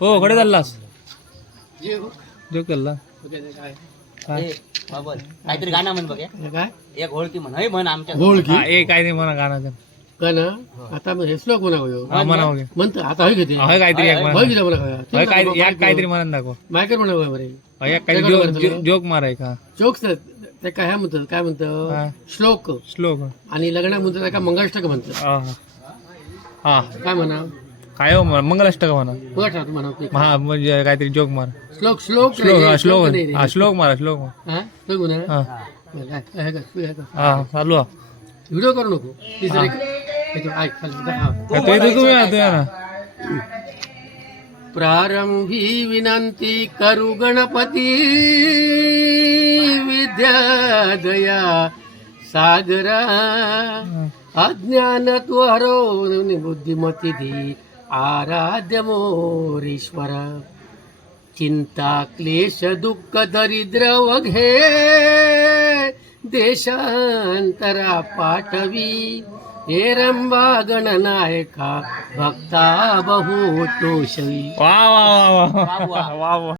हो कडे चाललास जो केला ए, बाबर, काहीतरी गाणं म्हण बघ हे. काय एक ओळखी म्हण हे म्हण आमच्या ओळखी हा ए काय नाही म्हणा गाणं का ना आता मग हे श्लोक म्हणा होय. हा म्हणा वगैरे म्हणतो आता होय किती होय काहीतरी एक होय म्हणा किती म्हणा होय काय एक काहीतरी म्हणून दाखव मायकर म्हणा होय बरे होय एक काहीतरी जोक माराय का जोक्स ते काय ह्या म्हणतात काय म्हणतं हा. श्लोक श्लोक आणि लग्नात म्हणतात का मंगलाष्टक म्हणतात हा हा काय म्हणा काय हो मंगलाष्टक म्हणा बघा ठरवतो म्हणा ते. हा म्हणजे काहीतरी जोक मार श्लोक श्लोक श्लोक हा नाही, श्लोक नाही रे. हा श्लोक मारा श्लोक मार हा श्लोक म्हणा हा काय का तू हे का हा चालू आहे. व्हिडिओ करू नको तिसरं ऐक खाली हा. तुम्ही ना प्रारंभी विनंती करू गणपती विद्या दया सागरा अज्ञान तू हरवून बुद्धिमती दी आराध्य मोरेश्वर चिंता क्लेश दुःख दरिद्र वघे देशांतरा पाठवी हे रंबा गणनायका भक्ता बहु तोषवी वा वा वा वा वा वा